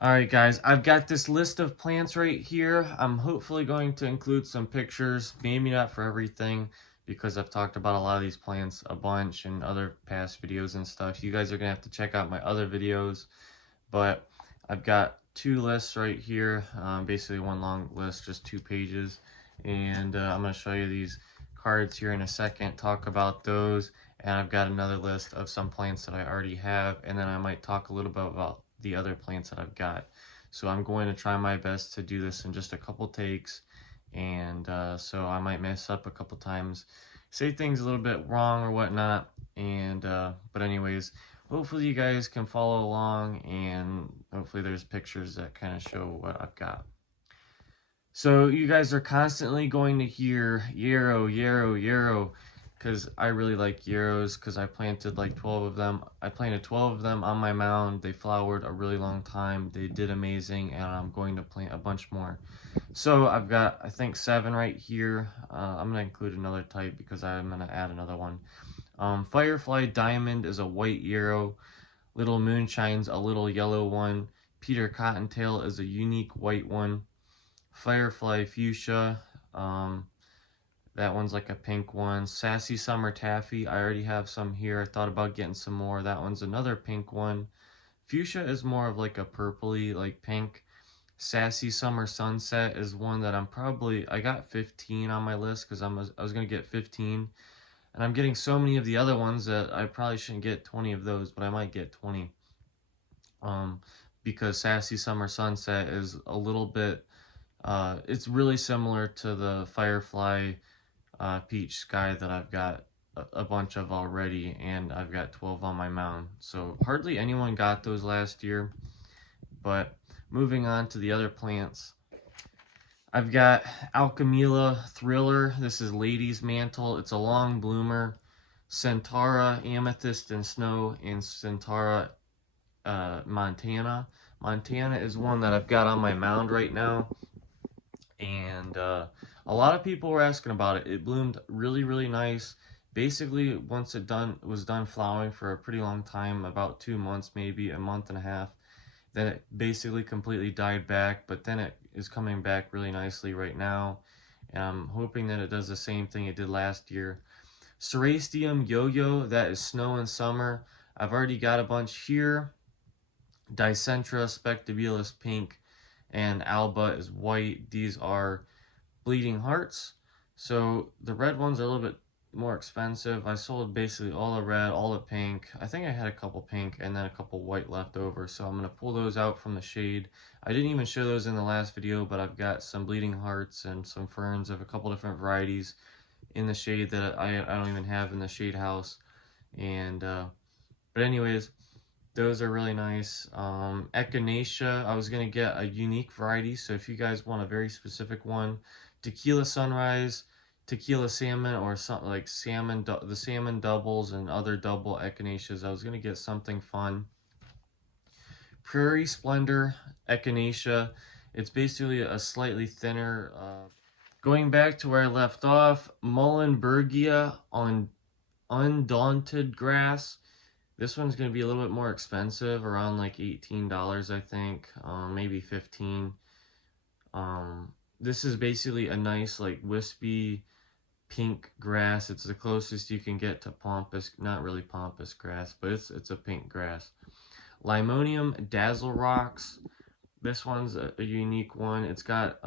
Alright guys, I've got this list of plants right here. I'm hopefully going to include some pictures, maybe not for everything, because I've talked about a lot of these plants a bunch in other past videos and stuff. You guys are going to have to check out my other videos, but I've got two lists right here, basically one long list, just 2 pages, and I'm going to show you these cards here in a second, talk about those, and I've got another list of some plants that I already have, and then I might talk a little bit about the other plants that I've got. So I'm going to try my best to do this in just a couple takes, and so I might mess up a couple times, say things a little bit wrong or whatnot, and but anyways, hopefully you guys can follow along, and hopefully there's pictures that kind of show what I've got. So you guys are constantly going to hear yarrow, yarrow, yarrow, because I really like yarrows, because I planted like 12 of them. I planted 12 of them on my mound. They flowered a really long time. They did amazing, and I'm going to plant a bunch more. So I've got, I think, 7 right here. I'm going to include another type because I'm going to add another one. Firefly Diamond is a white yarrow. Little Moonshine's a little yellow one. Peter Cottontail is a unique white one. Firefly Fuchsia, that one's like a pink one. Sassy Summer Taffy, I already have some here. I thought about getting some more. That one's another pink one. Fuchsia is more of like a purpley, like pink. Sassy Summer Sunset is one that I got 15 on my list because I was going to get 15. And I'm getting so many of the other ones that I probably shouldn't get 20 of those, but I might get 20. Um, because Sassy Summer Sunset is a little bit, it's really similar to the Firefly Peach Sky that I've got a bunch of already, and I've got 12 on my mound. So hardly anyone got those last year, but moving on to the other plants. I've got Alchemilla Thriller. This is Lady's Mantle. It's a long bloomer. Centaura Amethyst and Snow, and Centaura Montana. Montana is one that I've got on my mound right now, and a lot of people were asking about it. It bloomed really, really nice. Basically, once it was done flowering for a pretty long time, about 2 months, maybe a month and a half, then it basically completely died back, but then it is coming back really nicely right now. And I'm hoping that it does the same thing it did last year. Cerastium Yo-Yo, that is Snow and Summer. I've already got a bunch here. Dicentra Spectabilis Pink and Alba is white. These are Bleeding Hearts. So the red ones are a little bit more expensive. I sold basically all the red, all the pink. I think I had a couple pink and then a couple white left over. So I'm going to pull those out from the shade. I didn't even show those in the last video, but I've got some Bleeding Hearts and some ferns of a couple different varieties in the shade that I don't even have in the shade house. And, but anyways, those are really nice. Echinacea, I was going to get a unique variety. So if you guys want a very specific one, Tequila Sunrise, Tequila Salmon, or something like the salmon doubles and other double echinaceas. I was going to get something fun. Prairie Splendor Echinacea. It's basically a slightly thinner. Going back to where I left off, Muhlenbergia on Undaunted Grass. This one's going to be a little bit more expensive, around like $18, I think, maybe 15. This is basically a nice, like, wispy pink grass. It's the closest you can get to pampas, not really pampas grass, but it's a pink grass. Limonium Dazzle Rocks. This one's a unique one. It's got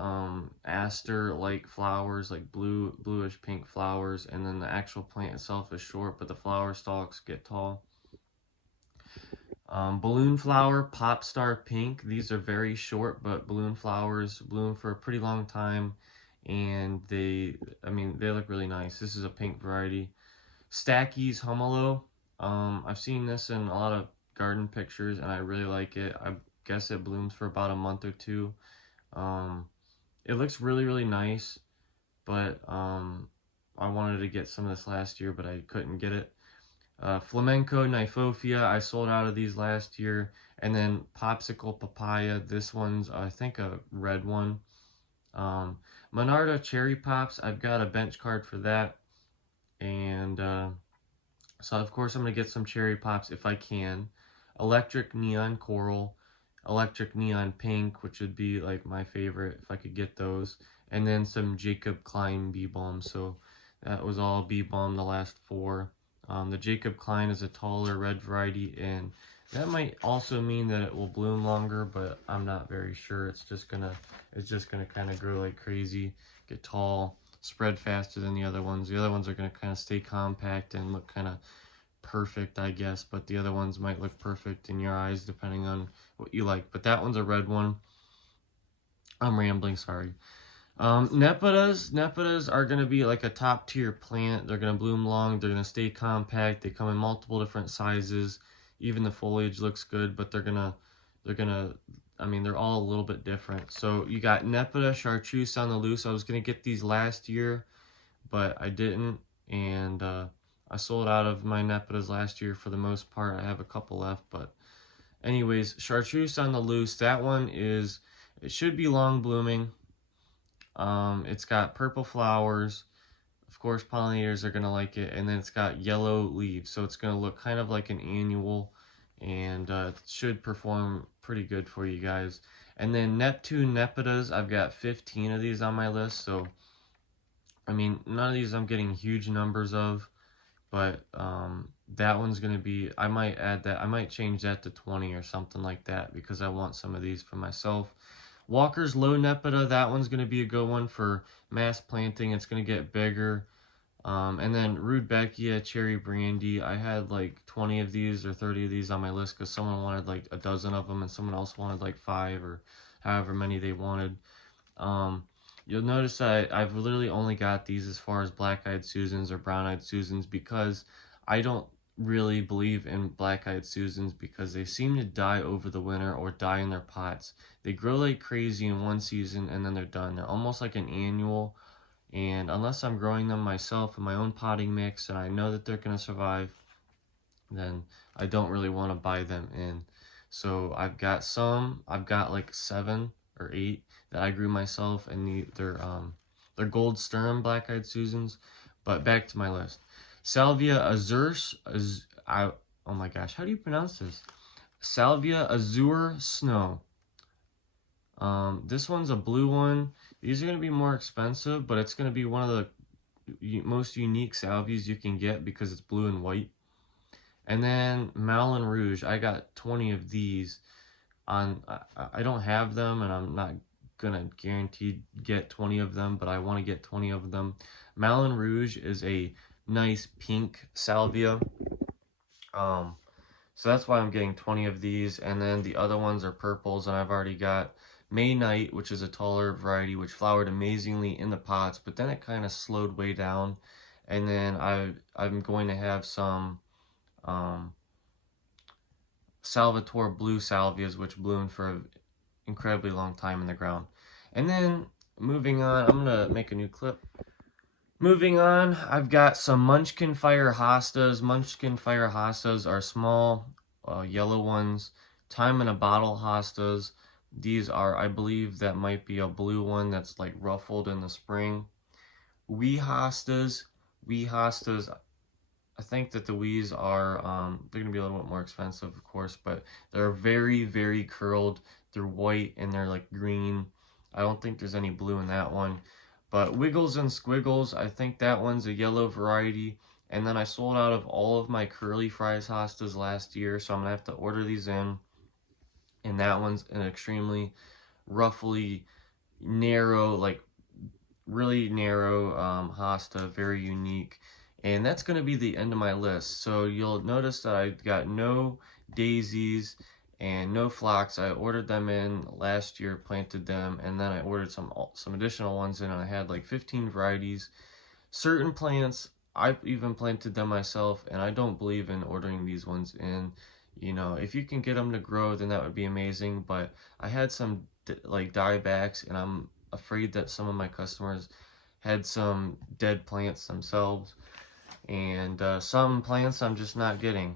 aster-like flowers, like bluish pink flowers, and then the actual plant itself is short, but the flower stalks get tall. Balloon flower, pop star pink. These are very short, but balloon flowers bloom for a pretty long time, and they look really nice. This is a pink variety. Stacky's Humolo. I've seen this in a lot of garden pictures, and I really like it. I guess it blooms for about a month or two. It looks really, really nice, but I wanted to get some of this last year, but I couldn't get it. Flamenco Nifofia, I sold out of these last year. And then Popsicle Papaya, this one's, I think, a red one. Monarda Cherry Pops, I've got a bench card for that. And so, of course, I'm going to get some cherry pops if I can. Electric Neon Coral. Electric Neon Pink, which would be like my favorite if I could get those, and then some Jacob Klein bee balm. So that was all bee balm, the last 4. The Jacob Klein is a taller red variety, and that might also mean that it will bloom longer, but I'm not very sure. It's just gonna kind of grow like crazy, get tall, spread faster than the other ones. The other ones are gonna kind of stay compact and look kind of perfect, I guess, but the other ones might look perfect in your eyes depending on what you like. But that one's a red one. I'm rambling, sorry. Nepidas are going to be like a top tier plant. They're going to bloom long. They're going to stay compact. They come in multiple different sizes. Even the foliage looks good, but I mean, they're all a little bit different. So you got Nepeta Chartreuse on the loose. I was going to get these last year, but I didn't. And I sold out of my Nepitas last year for the most part. I have a couple left, but anyways, Chartreuse on the loose. That one it should be long blooming. It's got purple flowers. Of course, pollinators are going to like it. And then it's got yellow leaves. So it's going to look kind of like an annual. And it should perform pretty good for you guys. And then Neptune Nepitas, I've got 15 of these on my list. So, I mean, none of these I'm getting huge numbers of. But that one's going to be, I might add that. I might change that to 20 or something like that. Because I want some of these for myself. Walker's Low Nepeta, that one's going to be a good one for mass planting. It's going to get bigger. And then Rudbeckia Cherry Brandy, I had like 20 of these or 30 of these on my list because someone wanted like a dozen of them and someone else wanted like 5 or however many they wanted. You'll notice that I've literally only got these as far as Black-Eyed Susans or Brown-Eyed Susans because I don't really believe in Black-Eyed Susans because they seem to die over the winter or die in their pots. They grow like crazy in one season and then they're done. They're almost like an annual, and unless I'm growing them myself in my own potting mix and I know that they're going to survive, then I don't really want to buy them in. So I've got like 7 or 8 that I grew myself, and they're Gold Sturm Black-Eyed Susans. But back to my list. Salvia Azure, oh my gosh, how do you pronounce this? Salvia Azure Snow. This one's a blue one. These are going to be more expensive, but it's going to be one of the most unique salvias you can get because it's blue and white. And then Malin Rouge, I got 20 of these. I don't have them, and I'm not gonna guarantee get 20 of them, but I want to get 20 of them. Malin Rouge is a nice pink salvia. So that's why I'm getting 20 of these, and then the other ones are purples, and I've already got May Night, which is a taller variety, which flowered amazingly in the pots, but then it kind of slowed way down. And then I'm going to have some Salvatore Blue salvias, which bloomed for an incredibly long time in the ground. And then moving on, I'm going to make a new clip. Moving on, I've got some Munchkin Fire Hostas. Munchkin Fire Hostas are small, yellow ones. Time in a Bottle Hostas. These are, I believe, that might be a blue one that's like ruffled in the spring. Wee Hostas. I think that the Wees are, they're going to be a little bit more expensive, of course, but they're very, very curled. They're white and they're like green. I don't think there's any blue in that one. But Wiggles and Squiggles, I think that one's a yellow variety. And then I sold out of all of my Curly Fries hostas last year, so I'm going to have to order these in. And that one's an extremely roughly narrow, like really narrow hosta, very unique. And that's going to be the end of my list. So you'll notice that I got no daisies and no phlox. I ordered them in last year, planted them, and then I ordered some additional ones in, and I had like 15 varieties. Certain plants, I've even planted them myself, and I don't believe in ordering these ones in. You know, if you can get them to grow, then that would be amazing. But I had some like diebacks, and I'm afraid that some of my customers had some dead plants themselves, and some plants I'm just not getting.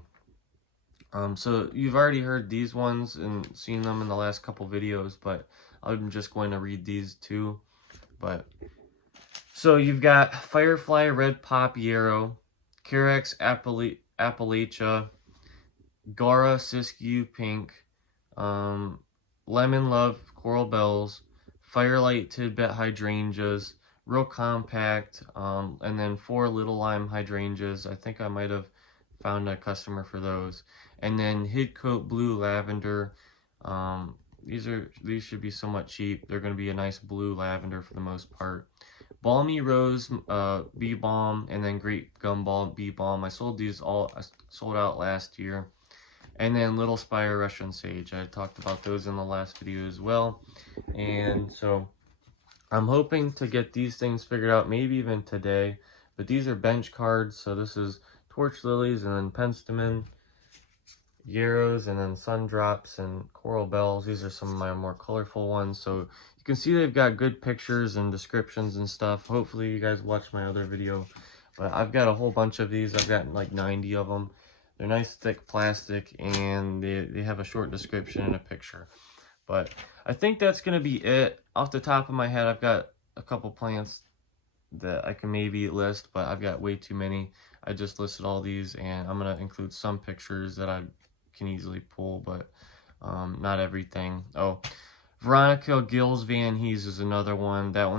So you've already heard these ones and seen them in the last couple videos, but I'm just going to read these too. But so you've got Firefly Red Pop Yarrow, Carex Appalachia, Gara Siskiyou Pink, Lemon Love Coral Bells, Firelight Tidbit Hydrangeas, real compact, and then 4 Little Lime Hydrangeas. I think I might have found a customer for those. And then Hidcote Blue Lavender. These should be somewhat cheap. They're going to be a nice blue lavender for the most part. Balmy Rose Bee Balm, and then Grape Gumball Bee Balm. I sold out last year. And then Little Spire Russian Sage. I talked about those in the last video as well. And so I'm hoping to get these things figured out maybe even today. But these are bench cards. So this is Torch Lilies, and then Penstemon, Yarrows, and then Sundrops and Coral Bells. These are some of my more colorful ones. So you can see they've got good pictures and descriptions and stuff. Hopefully you guys watched my other video. But I've got a whole bunch of these. I've got like 90 of them. They're nice thick plastic, and they have a short description and a picture. But I think that's going to be it. Off the top of my head, I've got a couple plants that I can maybe list, but I've got way too many. I just listed all these, and I'm going to include some pictures that I can easily pull, but not everything. Oh, Veronica Gills Van Hees is another one. That one